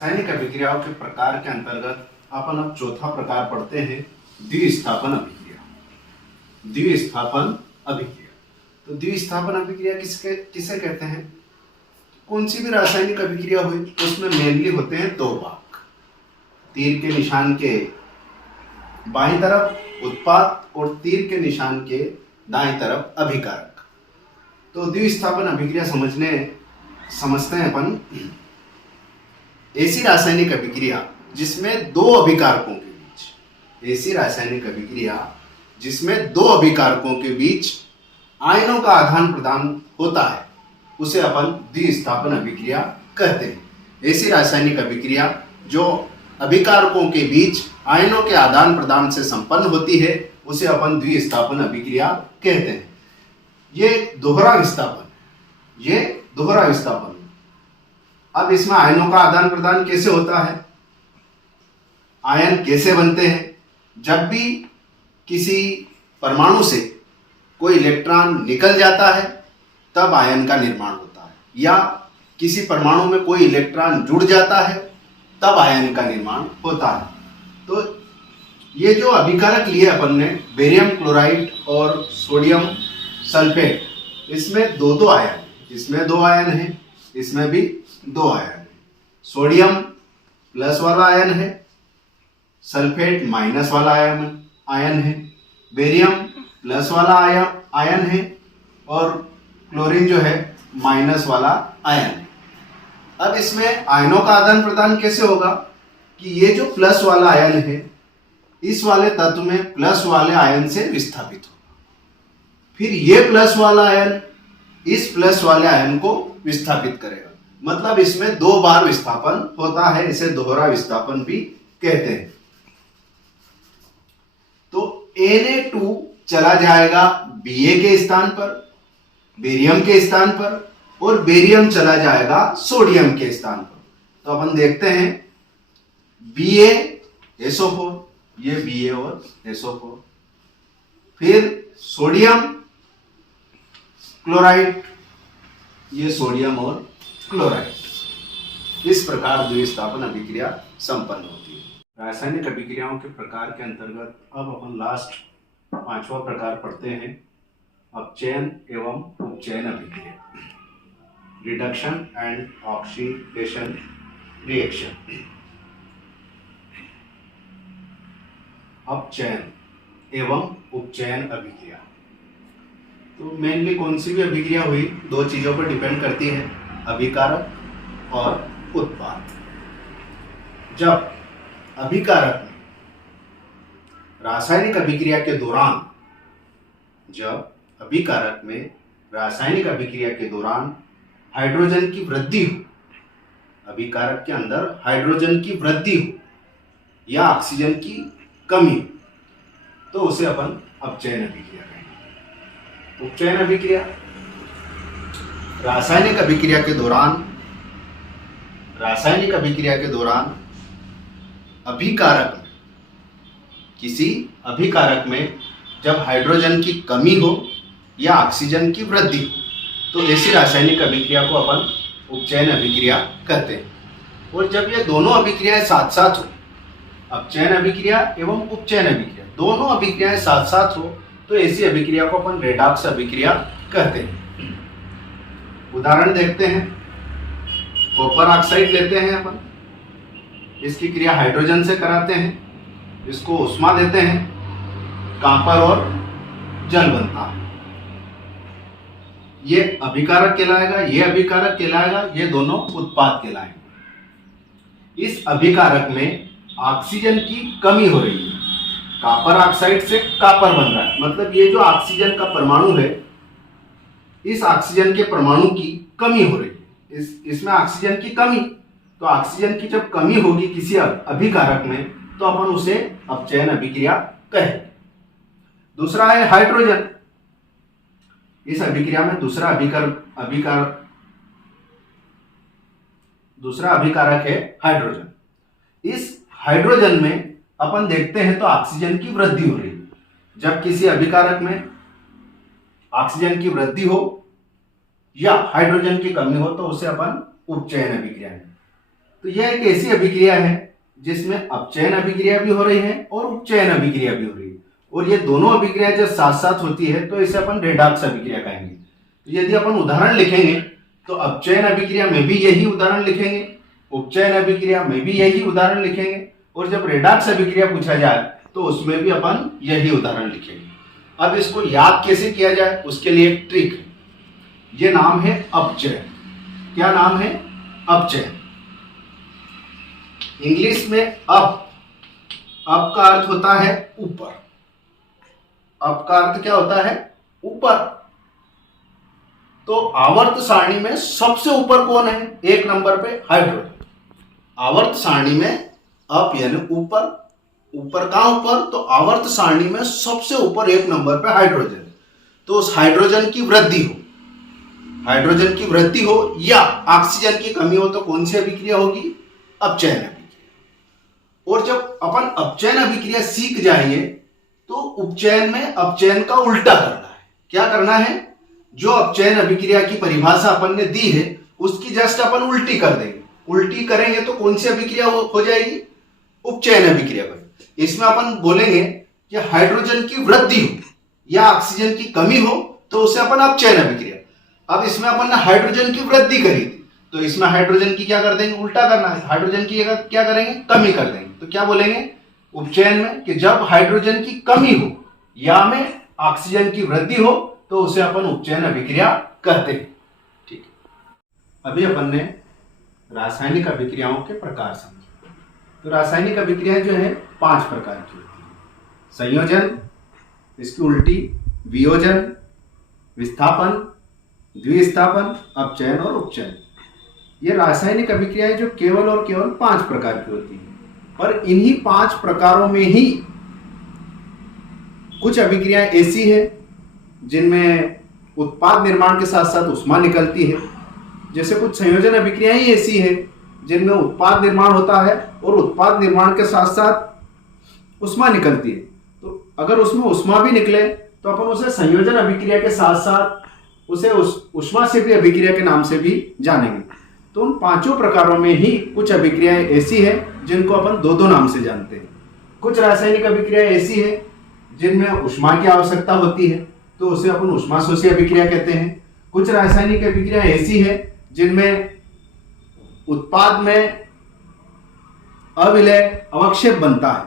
रासायनिक अभिक्रियाओं के प्रकार के अंतर्गत अपन अब चौथा प्रकार पढ़ते हैं, द्विस्थापन अभिक्रिया। द्विस्थापन अभिक्रिया तो द्विस्थापन अभिक्रिया किसे कहते हैं? कौन सी भी रासायनिक अभिक्रिया हुई उसमें मेनली होते हैं दो भाग। तीर के निशान के बाईं तरफ उत्पाद और तीर के निशान के दाईं तरफ अभिकारक। तो द्विस्थापन अभिक्रिया समझते हैं अपन ऐसी रासायनिक अभिक्रिया जिसमें दो अभिकारकों के बीच, ऐसी रासायनिक अभिक्रिया जिसमें दो अभिकारकों के बीच आयनों का आदान प्रदान होता है उसे अपन द्विस्थापन अभिक्रिया कहते हैं। ऐसी रासायनिक अभिक्रिया जो अभिकारकों के बीच आयनों के आदान प्रदान से संपन्न होती है उसे अपन द्विस्थापन अभिक्रिया कहते हैं। ये दोहरा विस्थापन। अब इसमें आयनों का आदान प्रदान कैसे होता है, आयन कैसे बनते हैं? जब भी किसी परमाणु से कोई इलेक्ट्रॉन निकल जाता है तब आयन का निर्माण होता है, या किसी परमाणु में कोई इलेक्ट्रॉन जुड़ जाता है तब आयन का निर्माण होता है। तो ये जो अभिकारक लिए अपन ने, बेरियम क्लोराइड और सोडियम सल्फेट, इसमें दो आयन, इसमें दो आयन है, इसमें भी दो आयन है। सोडियम प्लस वाला आयन है, सल्फेट माइनस वाला आयन है, बेरियम प्लस वाला आयन है और क्लोरीन जो है माइनस वाला आयन है। अब इसमें आयनों का आदान प्रदान कैसे होगा कि ये जो प्लस वाला आयन है इस वाले तत्व में प्लस वाले आयन से विस्थापित होगा, फिर ये प्लस वाला आयन इस प्लस वाले आयन को विस्थापित करेगा। मतलब इसमें दो बार विस्थापन होता है, इसे दोहरा विस्थापन भी कहते हैं। तो Na2 चला जाएगा Ba के स्थान पर, बेरियम के स्थान पर, और बेरियम चला जाएगा सोडियम के स्थान पर। तो अपन देखते हैं BaSO4, ये Ba और SO4, फिर सोडियम क्लोराइड, ये सोडियम और क्लोराइड। इस प्रकार द्विस्थापन अभिक्रिया संपन्न होती है। रासायनिक अभिक्रियाओं के प्रकार के अंतर्गत अब अपन लास्ट पांचवा प्रकार पढ़ते हैं, अपचयन एवं उपचयन अभिक्रिया, रिडक्शन एंड ऑक्सीडेशन रिएक्शन। अपचयन एवं उपचयन अभिक्रिया तो मेनली कौन सी भी अभिक्रिया हुई दो चीजों पर डिपेंड करती है, अभिकारक और उत्पाद। जब अभिकारक में रासायनिक अभिक्रिया के दौरान हाइड्रोजन की वृद्धि हो, अभिकारक के अंदर हाइड्रोजन की वृद्धि हो या ऑक्सीजन की कमी हो, तो उसे अपन अपचयन अभिक्रिया कहेंगे। उपचयन अभिक्रिया, रासायनिक अभिक्रिया के दौरान अभिकारक में, किसी अभिकारक में जब हाइड्रोजन की कमी हो या ऑक्सीजन की वृद्धि हो, तो ऐसी रासायनिक अभिक्रिया को अपन उपचयन अभिक्रिया कहते हैं। और जब ये दोनों अभिक्रियाएं साथ साथ हो, अपचयन अभिक्रिया एवं उपचयन अभिक्रिया दोनों अभिक्रियाएं साथ साथ हो, तो ऐसी अभिक्रिया को अपन रेडॉक्स अभिक्रिया कहते हैं। उदाहरण देखते हैं, कॉपर ऑक्साइड लेते हैं अपन, इसकी क्रिया हाइड्रोजन से कराते हैं, इसको उष्मा देते हैं, कॉपर और जल बनता है। ये अभिकारक कहलाएगा, ये अभिकारक कहलाएगा, ये दोनों उत्पाद कहलाएंगे। इस अभिकारक में ऑक्सीजन की कमी हो रही है, कॉपर ऑक्साइड से कॉपर बन रहा है, मतलब ये जो ऑक्सीजन का परमाणु है इस ऑक्सीजन के परमाणु की कमी हो रही है, इसमें ऑक्सीजन की कमी। तो ऑक्सीजन की जब कमी होगी किसी अभिकारक में तो अपन उसे अपचयन अभिक्रिया कहें। दूसरा है हाइड्रोजन। इस अभिक्रिया में दूसरा अभिकारक है हाइड्रोजन। इस हाइड्रोजन में अपन देखते हैं तो ऑक्सीजन की वृद्धि हो रही है। जब किसी अभिकारक में ऑक्सीजन की वृद्धि हो या हाइड्रोजन की कमी हो तो उसे अपन उपचयन अभिक्रिया है। तो यह एक ऐसी अभिक्रिया है जिसमें अपचयन अभिक्रिया भी हो रही है और उपचयन अभिक्रिया भी हो रही है, और ये दोनों अभिक्रिया जब साथ साथ होती है तो इसे अपन रेडॉक्स अभिक्रिया कहेंगे। तो यदि अपन उदाहरण लिखेंगे तो अपचयन अभिक्रिया में भी यही उदाहरण लिखेंगे, उपचयन अभिक्रिया में भी यही उदाहरण लिखेंगे, और जब रेडॉक्स अभिक्रिया पूछा जाए तो उसमें भी अपन यही उदाहरण लिखेंगे। अब इसको याद कैसे किया जाए उसके लिए एक ट्रिक है, ये नाम है अपचयन। क्या नाम है? अपचयन। इंग्लिश में अप का अर्थ होता है ऊपर। अप का अर्थ क्या होता है? ऊपर। तो आवर्त सारणी में सबसे ऊपर कौन है? एक नंबर पे हाइड्रोजन। आवर्त सारणी में अप यानी ऊपर। ऊपर कहां ऊपर? तो आवर्त सारणी में सबसे ऊपर एक नंबर पे हाइड्रोजन। तो उस हाइड्रोजन की वृद्धि हो, हाइड्रोजन की वृद्धि हो या ऑक्सीजन की कमी हो तो कौन सी अभिक्रिया होगी? अपचयन अभिक्रिया। और जब अपन अपचयन अभिक्रिया सीख जाएंगे तो उपचयन में अपचयन का उल्टा करना है। क्या करना है? जो अपचयन अभिक्रिया की परिभाषा अपन ने दी है उसकी जस्ट अपन उल्टी कर देंगे। उल्टी करेंगे तो कौन सी अभिक्रिया हो जाएगी? उपचयन अभिक्रिया बनेगी। इसमें अपन बोलेंगे कि हाइड्रोजन की वृद्धि हो या ऑक्सीजन की कमी हो तो उसे अपन अपचयन अभिक्रिया। अब इसमें अपन ने हाइड्रोजन की वृद्धि करी थी तो इसमें हाइड्रोजन की क्या कर देंगे? उल्टा करना है। हाइड्रोजन की क्या करेंगे? कमी कर देंगे। तो क्या बोलेंगे उपचयन में कि जब हाइड्रोजन की कमी हो या में ऑक्सीजन की वृद्धि हो तो उसे अपन उपचयन अभिक्रिया कहते हैं। ठीक है, अभी अपन ने रासायनिक अभिक्रियाओं के प्रकार समझे। तो रासायनिक अभिक्रिया जो है 5 प्रकार की होती है। संयोजन, इसकी उल्टी वियोजन, विस्थापन, द्विस्थापन, अपचयन और उपचयन। ये रासायनिक अभिक्रियाएं जो केवल और केवल 5 प्रकार की होती हैं, और इन्हीं 5 प्रकारों में ही कुछ अभिक्रियाएं ऐसी है जिनमें उत्पाद निर्माण के साथ साथ ऊष्मा निकलती है। जैसे कुछ संयोजन अभिक्रियाएं ही ऐसी है जिनमें उत्पाद निर्माण होता है और उत्पाद निर्माण के साथ साथ ऊष्मा निकलती है। तो अगर उसमें ऊष्मा भी निकले तो अपन उसे संयोजन अभिक्रिया के साथ साथ उसे ऊष्मा से भी अभिक्रिया के नाम से भी जानेंगे। तो उन 5 प्रकारों में ही कुछ अभिक्रियाएं ऐसी है जिनको अपन 2 नाम से जानते हैं। कुछ रासायनिक अभिक्रियाएं ऐसी है जिनमें ऊष्मा की आवश्यकता होती है तो उसे अपन ऊष्माशोषी अभिक्रिया कहते हैं। कुछ रासायनिक अभिक्रियाएं ऐसी है जिनमें उत्पाद में अविलय अवक्षेप बनता है,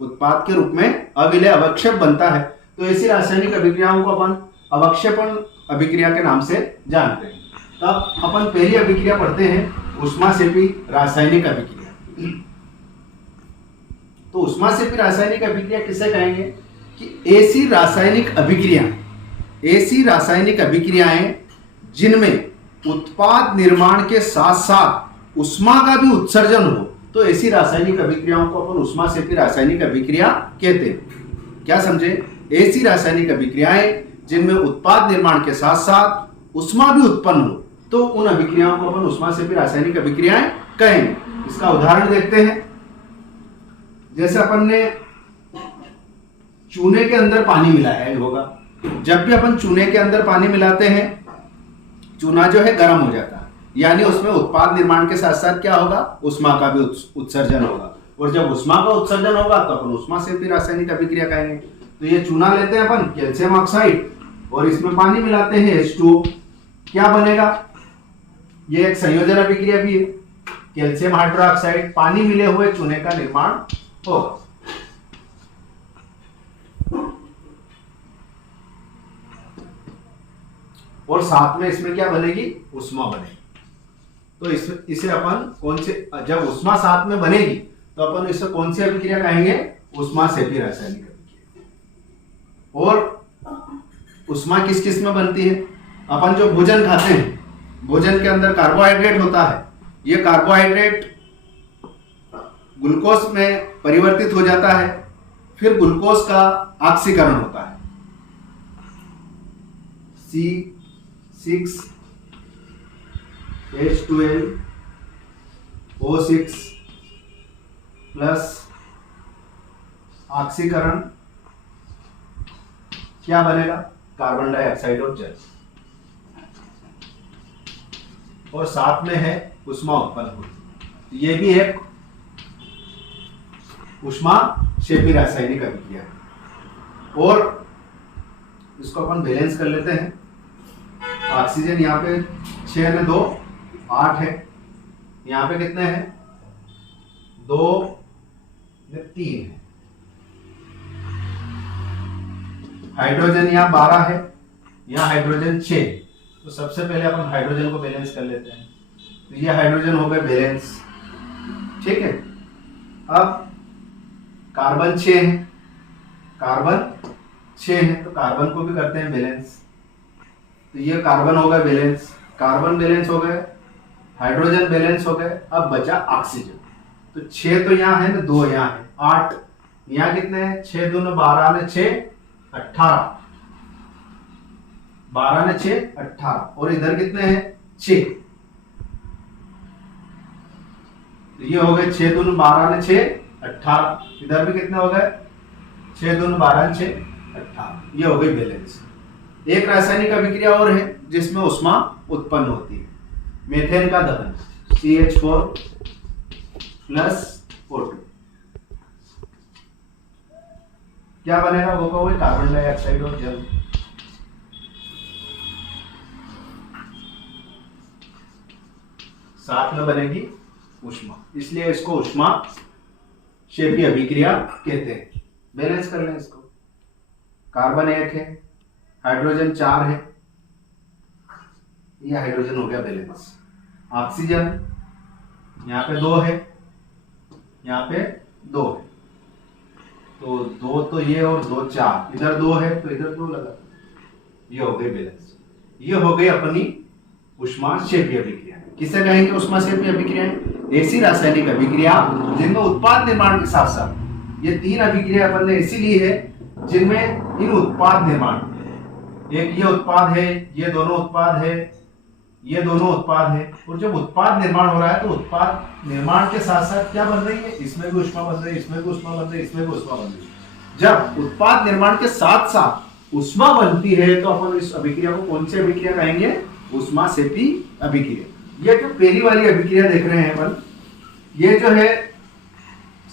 उत्पाद के रूप में अविलय अवक्षेप बनता है, तो ऐसी रासायनिक अभिक्रियाओं को अपन अवक्षेपण अभिक्रिया के नाम से जानते हैं। तब अपन पहली अभिक्रिया पढ़ते हैं ऊष्माक्षेपी रासायनिक अभिक्रिया। तो ऊष्माक्षेपी रासायनिक अभिक्रिया किसे कहेंगे? कि ऐसी रासायनिक अभिक्रियाएं जिनमें उत्पाद निर्माण के साथ साथ ऊष्मा का भी उत्सर्जन हो तो ऐसी रासायनिक अभिक्रियाओं को अपन ऊष्माक्षेपी रासायनिक अभिक्रिया कहते हैं। क्या समझे? ऐसी रासायनिक अभिक्रियाएं जिनमें उत्पाद निर्माण के साथ साथ ऊष्मा भी उत्पन्न हो तो उन अभिक्रियाओं को अपन ऊष्माक्षेपी रासायनिक अभिक्रियाएं कहेंगे। इसका उदाहरण देखते हैं। जैसे अपन ने चूने के अंदर पानी मिलाया होगा। जब भी अपन चूने के अंदर पानी मिलाते हैं चूना जो है गर्म हो जाता है, यानी उसमें उत्पाद निर्माण के साथ साथ क्या होगा? ऊष्मा का भी उत्सर्जन होगा, और जब ऊष्मा का उत्सर्जन होगा तो अपन ऊष्माक्षेपी रासायनिक अभिक्रिया कहेंगे। तो ये चूना लेते हैं अपन कैल्शियम ऑक्साइड और इसमें पानी मिलाते हैं H2O, क्या बनेगा? ये एक संयोजन अभिक्रिया भी है। कैल्शियम हाइड्रोक्साइड पानी मिले हुए चूने का निर्माण होगा। और साथ में इसमें क्या बनेगी? ऊष्मा बनेगी। तो इसे अपन कौन से, जब ऊष्मा साथ में बनेगी तो अपन इसे कौन सी अभिक्रिया कहेंगे? ऊष्माक्षेपी रासायनिक अभिक्रिया। और ऊष्मा किस किस में बनती है? अपन जो भोजन खाते हैं, भोजन के अंदर कार्बोहाइड्रेट होता है। ये कार्बोहाइड्रेट ग्लूकोज में परिवर्तित हो जाता है, फिर ग्लूकोज का ऑक्सीकरण होता है। C6H12O6 प्लस ऑक्सीकरण क्या बनेगा? कार्बन डाइऑक्साइड और जल, और साथ में है ऊष्मा उत्पन्न होती है। ये भी एक ऊष्माक्षेपी रासायनिक अभिक्रिया है। और इसको अपन बैलेंस कर लेते हैं। ऑक्सीजन यहाँ पे 6 ने 2 8 है, यहाँ पे कितने हैं 2 ने 3 है। हाइड्रोजन यहाँ 12 है, यहाँ हाइड्रोजन 6। तो सबसे पहले अपन हाइड्रोजन को बैलेंस कर लेते हैं। तो ये हाइड्रोजन हो गए बैलेंस, ठीक है। अब कार्बन 6 है, कार्बन 6 है, तो कार्बन को भी करते हैं बैलेंस। तो ये कार्बन हो गए बैलेंस, कार्बन बैलेंस हो गए, हाइड्रोजन बैलेंस हो गए। अब बचा ऑक्सीजन। तो 6 तो यहाँ है ना, 2 यहाँ है, 8 यहाँ कितने हैं 6 2 12 ने 6 18, 12 ने 6 18, और इधर कितने हैं 6। तो ये हो गए 6 2 12 ने 6 18, इधर भी कितने हो गए 6 2 12 ने 6 18। ये हो गई बैलेंस। एक रासायनिक अभिक्रिया और है जिसमें ऊष्मा उत्पन्न होती है, मीथेन का दहन, CH4 प्लस O2। क्या बनेगा वो कहोगे कार्बन डाइऑक्साइड और जल। साथ में बनेगी ऊष्मा, इसलिए इसको ऊष्माक्षेपी अभिक्रिया कहते हैं। बैलेंस कर लें इसको। कार्बन 1 है, हाइड्रोजन 4 है, ये हाइड्रोजन हो गया बैलेंस। ऑक्सीजन यहाँ पे 2 है, यहाँ पे 2 है, तो 2 तो ये और 2 4, इधर 2 है तो इधर 2 लगा, ये हो गई बैलेंस। ये हो गई अपनी ऊष्माक्षेपी अभिक्रिया। किसे कहेंगे ऊष्माक्षेपी अभिक्रियाएं? ऐसी रासायनिक अभिक्रिया जिनमें उत्पाद निर्माण के साथ साथ, ये 3 अभिक्रिया अपन ने ऐसी ली है जिनमें इन उत्पाद निर्माण, एक ये उत्पाद है, ये दोनों उत्पाद है, ये दोनों उत्पाद है। और जब उत्पाद निर्माण हो रहा है तो उत्पाद निर्माण के साथ साथ क्या बन रही है, इसमें भी ऊष्मा बन रही है, इसमें भी ऊष्मा बन रही है, इसमें भी ऊष्मा बन रही है। जब उत्पाद निर्माण के साथ साथ ऊष्मा बनती है तो अपन इस अभिक्रिया को कौन सी अभिक्रिया कहेंगे? ऊष्माक्षेपी अभिक्रिया। ये जो पहली वाली अभिक्रिया देख रहे हैं अपन, ये जो है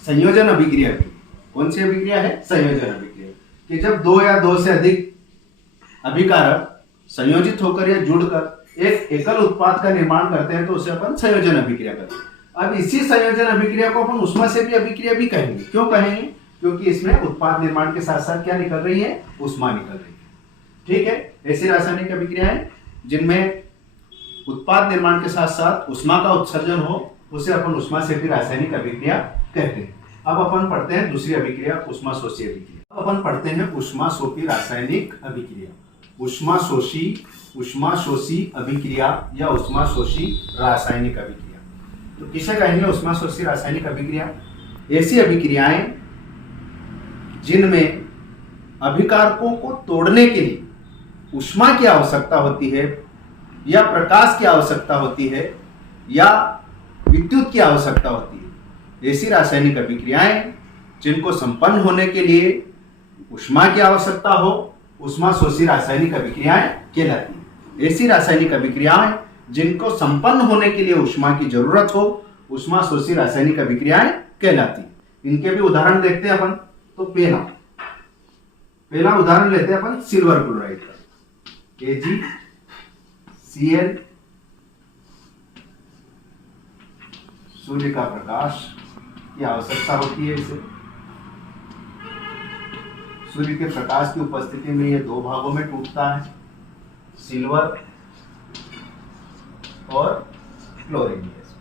संयोजन अभिक्रिया की। कौन सी अभिक्रिया है? संयोजन अभिक्रिया। कि जब 2 या 2 से अधिक अभिकारक संयोजित होकर या जुड़कर एक एकल उत्पाद का निर्माण करते हैं तो उसे अपन संयोजन अभिक्रिया करते हैं। अब इसी संयोजन अभिक्रिया को अपन ऊष्माक्षेपी अभिक्रिया भी कहेंगे। क्यों कहेंगे? क्योंकि इसमें उत्पाद निर्माण के साथ साथ क्या निकल रही है? ऊष्मा निकल रही है। ठीक है, ऐसी रासायनिक अभिक्रियाएं जिनमें उत्पाद निर्माण के साथ साथ ऊष्मा का उत्सर्जन हो उसे अपन ऊष्माक्षेपी रासायनिक अभिक्रिया कहते हैं। अब अपन पढ़ते हैं दूसरी अभिक्रिया, ऊष्माशोषी अभिक्रिया। अब अपन पढ़ते हैं ऊष्माशोषी रासायनिक अभिक्रिया। ऊष्माशोषी अभिक्रिया या ऊष्माशोषी रासायनिक अभिक्रिया। तो किसे कहेंगे ऊष्माशोषी रासायनिक अभिक्रिया? ऐसी अभिक्रियाएं जिनमें अभिकारकों को तोड़ने के लिए ऊष्मा की आवश्यकता होती है या प्रकाश की आवश्यकता होती है या विद्युत की आवश्यकता होती है। ऐसी रासायनिक अभिक्रियाएं जिनको संपन्न होने के लिए ऊष्मा की आवश्यकता हो, ऊष्माशोषी रासायनिक अभिक्रियाएं कहलाती हैं। ऐसी रासायनिक अभिक्रियाएं जिनको संपन्न होने के लिए ऊष्मा की जरूरत हो, ऊष्माशोषी रासायनिक अभिक्रियाएं कहलाती हैं। इनके भी उदाहरण देखते हैं अपन। तो पहला उदाहरण लेते हैं अपन सिल्वर क्लोराइड का, AgCl। सूर्य का प्रकाश की आवश्यकता होती है इसे। सूर्य के प्रकाश की उपस्थिति में ये 2 भागों में टूटता है, सिल्वर और क्लोरीन गैस।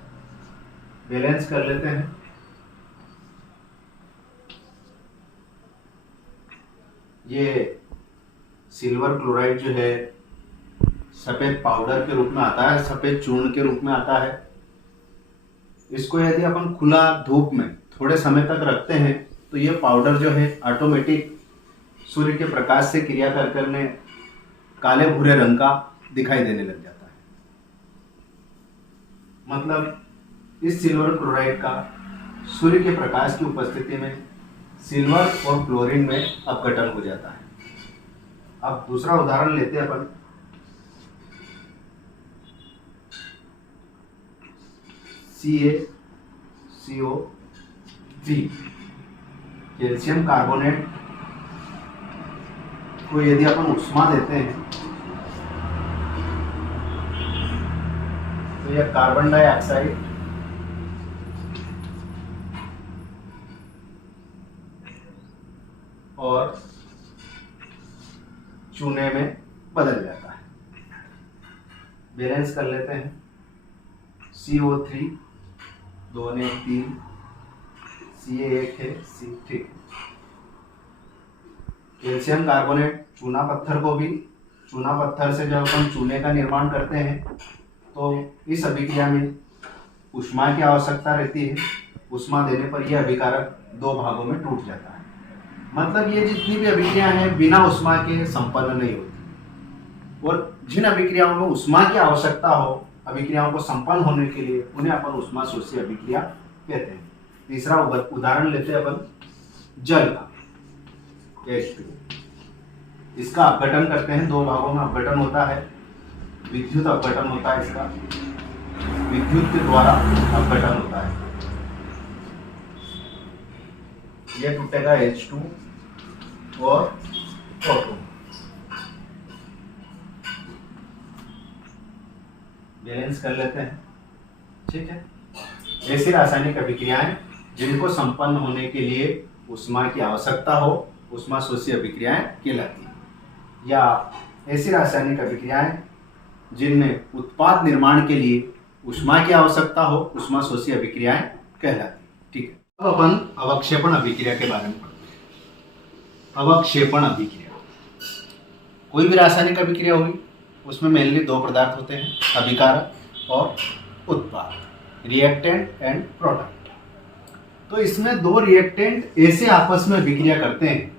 बैलेंस कर लेते हैं। ये सिल्वर क्लोराइड जो है सफेद पाउडर के रूप में आता है, सफेद चूर्ण के रूप में आता है। इसको यदि अपन खुला धूप में थोड़े समय तक रखते हैं तो ये पाउडर जो है ऑटोमेटिक सूर्य के प्रकाश से क्रिया कर करने काले भूरे रंग का दिखाई देने लग जाता है। मतलब इस सिल्वर क्लोराइड का सूर्य के प्रकाश की उपस्थिति में सिल्वर और क्लोरीन में अपघटन हो जाता है। अब दूसरा उदाहरण लेते हैं अपन। CO3। कैल्शियम कार्बोनेट को यदि अपन उष्मा देते हैं तो यह कार्बन डाइऑक्साइड और चूने में बदल जाता है। बैलेंस कर लेते हैं। CO3 2 ने 3, Ca1 है, ठीक। कैल्शियम कार्बोनेट चूना पत्थर को भी, चूना पत्थर से जब हम चूने का निर्माण करते हैं तो इस अभिक्रिया में ऊष्मा की आवश्यकता रहती है। ऊष्मा देने पर यह अभिकारक 2 भागों में टूट जाता है। मतलब ये जितनी भी अभिक्रियाएं हैं बिना ऊष्मा के संपन्न नहीं होती, और जिन अभिक्रियाओं में ऊष्मा की आवश्यकता हो अभिक्रियाओं को संपन्न होने के लिए उन्हें अपन ऊष्मा शोषी अभिक्रिया कहते हैं। तीसरा उदाहरण लेते हैं अपन जल का, H2। इसका अपघटन करते हैं, 2 भागों में अपघटन होता है। विद्युत अपघटन होता है, इसका विद्युत के द्वारा अपघटन होता है। यह टूटेगा H2 और O2। बैलेंस कर लेते हैं, ठीक है। ऐसी रासायनिक अभिक्रियाएं जिनको संपन्न होने के लिए ऊष्मा की आवश्यकता हो ऊष्मा शोषी अभिक्रियाएं कहलाती हैं, या ऐसी रासायनिक अभिक्रियाएं जिनमें उत्पाद निर्माण के लिए ऊष्मा की आवश्यकता हो ऊष्मा शोषी अभिक्रियाएं कहलाती हैं, ठीक है। अब अपन अवक्षेपण अभिक्रिया के बारे में पढ़ते हैं। अवक्षेपण अभिक्रिया, कोई भी रासायनिक अभिक्रिया हुई उसमें मेनली 2 पदार्थ होते हैं, अभिकारक और उत्पाद, रिएक्टेंट एंड प्रोडक्ट। तो इसमें 2 रिएक्टेंट ऐसे आपस में अभिक्रिया करते हैं,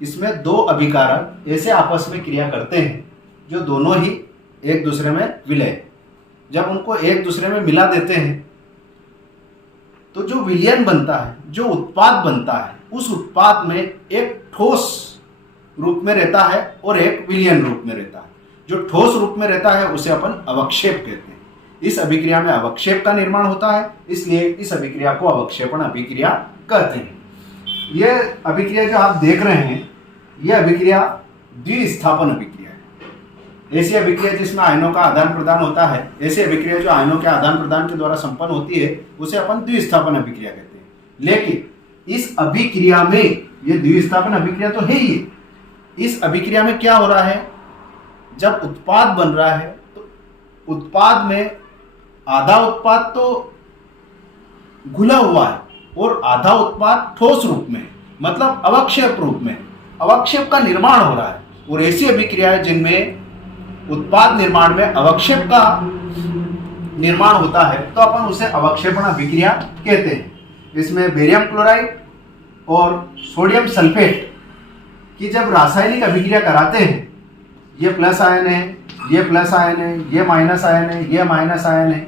इसमें 2 अभिकारक ऐसे आपस में क्रिया करते हैं जो दोनों ही एक दूसरे में विलय। जब उनको एक दूसरे में मिला देते हैं तो जो विलयन बनता है, जो उत्पाद बनता है, उस उत्पाद में एक ठोस रूप में रहता है और एक विलयन रूप में रहता है। जो ठोस रूप में रहता है उसे अपन अवक्षेप कहते हैं। इस अभिक्रिया में अवक्षेप का निर्माण होता है, इसलिए इस अभिक्रिया को अवक्षेपण अभिक्रिया कहते हैं। यह अभिक्रिया जो आप देख रहे हैं यह अभिक्रिया द्विस्थापन अभिक्रिया है। ऐसी अभिक्रिया जिसमें आयनों का आदान प्रदान होता है, ऐसी अभिक्रिया जो आयनों के आदान प्रदान के द्वारा संपन्न होती है उसे अपन द्विस्थापन अभिक्रिया कहते हैं। लेकिन इस अभिक्रिया में, यह द्विस्थापन अभिक्रिया तो है ही, इस अभिक्रिया में क्या हो रहा है, जब उत्पाद बन रहा है तो उत्पाद में आधा उत्पाद तो घुला हुआ है और आधा उत्पाद ठोस रूप में, मतलब अवक्षेप रूप में, अवक्षेप का निर्माण हो रहा है। और ऐसी अभिक्रियाएं जिनमें उत्पाद निर्माण में अवक्षेप का निर्माण होता है तो अपन उसे अवक्षेपण अभिक्रिया कहते हैं। इसमें बेरियम क्लोराइड और सोडियम सल्फेट की जब रासायनिक अभिक्रिया कराते हैं, ये प्लस आयन है, ये प्लस आयन है, ये माइनस आयन है, ये माइनस आयन है,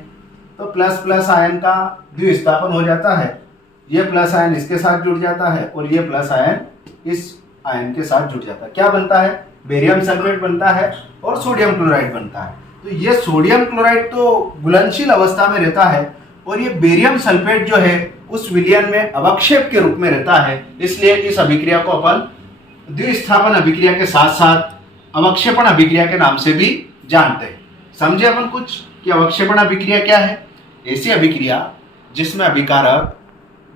तो प्लस प्लस आयन का द्विस्थापन हो जाता है। ये प्लस आयन इसके साथ जुड़ जाता है और ये प्लस आयन इस आयन के साथ जुड़ जाता है। क्या बनता है, बेरियम सल्फेट बनता है और सोडियम क्लोराइड बनता है। तो ये सोडियम क्लोराइड तो घुलनशील अवस्था में रहता है और ये बेरियम सल्फेट जो है उस विलयन में अवक्षेप के रूप में रहता है, इसलिए इस अभिक्रिया को अपन द्विस्थापन अभिक्रिया के साथ साथ अवक्षेपण अभिक्रिया के नाम से भी जानते हैं। समझे अपन कुछ कि अवक्षेपण अभिक्रिया क्या है। ऐसी अभिक्रिया जिसमें अभिकारक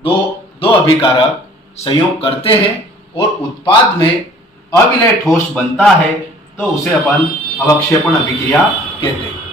दो अभिकारक संयोग करते हैं और उत्पाद में अविलय ठोस बनता है तो उसे अपन अवक्षेपण अभिक्रिया कहते हैं।